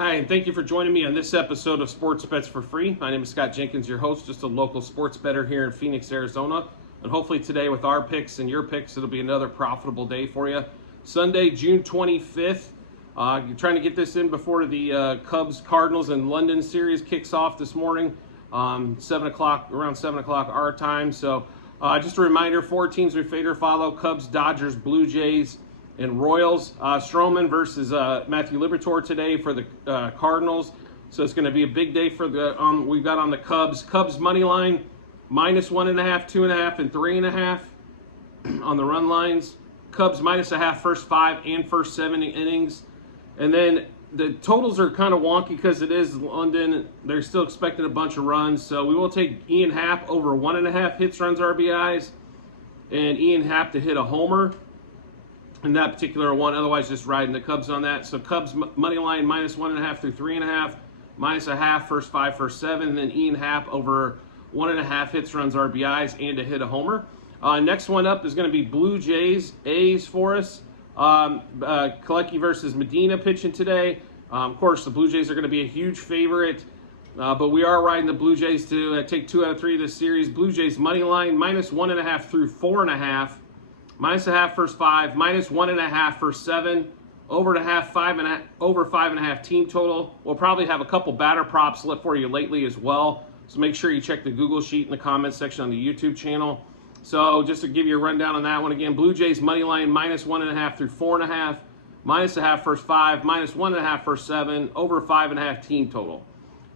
Hi, and thank you for joining me on this episode of Sports Bets for Free. My name is Scott Jenkins, your host, just a local sports bettor here in Phoenix, Arizona. And hopefully today with our picks and your picks, it'll be another profitable day for you. Sunday, June 25th. You're trying to get this in before the Cubs, Cardinals, and London series kicks off this morning, 7 o'clock, around 7 o'clock our time. So just a reminder, 4 teams we fade or follow: Cubs, Dodgers, Blue Jays, and Royals. Stroman versus Matthew Liberatore today for the Cardinals. So it's going to be a big day for the we've got on the Cubs. Cubs money line -1.5, 2.5, and 3.5 on the run lines. Cubs -0.5 first 5 and first 7 innings. And then the totals are kind of wonky because it is London. They're still expecting a bunch of runs. So we will take Ian Happ over 1.5 hits, runs, RBIs, and Ian Happ to hit a homer in that particular one. Otherwise, just riding the Cubs on that. So Cubs money line -1.5 through 3.5, -0.5 first 5, first 7, and then Ian Happ over 1.5 hits, runs, RBIs, and to hit a homer. Next one up is going to be Blue Jays, A's for us. Kalecki versus Medina pitching today. Of course, the Blue Jays are going to be a huge favorite, but we are riding the Blue Jays to take 2 out of 3 of this series. Blue Jays money line -1.5 through 4.5. -0.5 first 5, -1.5 first 7, over 5.5 team total. We'll probably have a couple batter props left for you lately as well. So make sure you check the Google sheet in the comments section on the YouTube channel. So just to give you a rundown on that one again, Blue Jays money line -1.5 through 4.5, -0.5 first 5, -1.5 first 7, over 5.5 team total.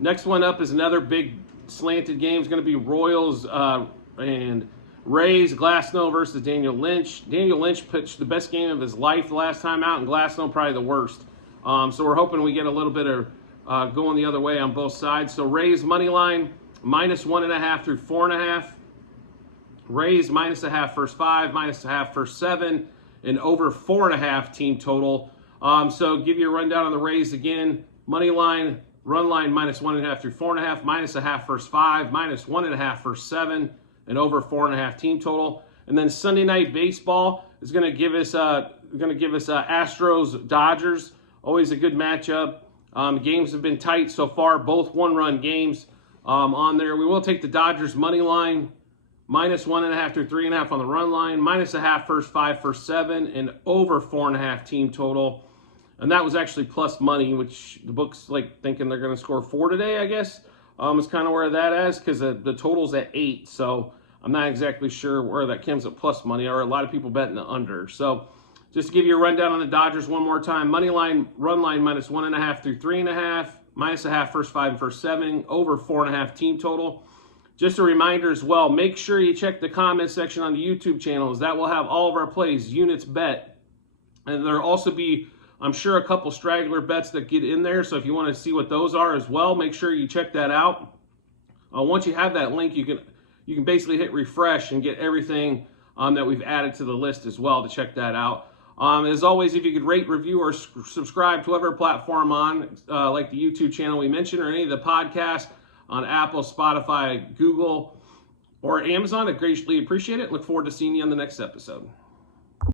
Next one up is another big slanted game. It's going to be Royals and Rays. Glasnow versus Daniel Lynch. Daniel Lynch pitched the best game of his life the last time out, and Glasnow probably the worst. So we're hoping we get a little bit of going the other way on both sides. So Rays money line -1.5 through 4.5. Rays -0.5 first 5, -0.5 first 7, and over 4.5 team total. So give you a rundown on the Rays again. Money line, run line -1.5 through 4.5, -0.5 first 5, -1.5 first 7, and over 4.5 team total. And then Sunday night baseball is going to give us Astros Dodgers. Always a good matchup. Games have been tight so far, both one-run games on there. We will take the Dodgers money line -1.5 through 3.5 on the run line, -0.5 first 5, first 7, and over 4.5 team total. And that was actually plus money, which the book's like thinking they're going to score 4 today, I guess. Is kind of where that is, because the total's at 8. So I'm not exactly sure where that comes at plus money, or a lot of people betting the under. So just to give you a rundown on the Dodgers one more time: money line, run line -1.5 through 3.5, -0.5 first 5 and first 7, over 4.5 team total. Just a reminder as well, make sure you check the comment section on the YouTube channel, as that will have all of our plays, units bet. And there'll also be, I'm sure, a couple straggler bets that get in there. So if you want to see what those are as well, make sure you check that out. Once you have that link, you can basically hit refresh and get everything that we've added to the list as well to check that out. As always, if you could rate, review, or subscribe to whatever platform on, like the YouTube channel we mentioned, or any of the podcasts on Apple, Spotify, Google, or Amazon, I'd greatly appreciate it. Look forward to seeing you on the next episode.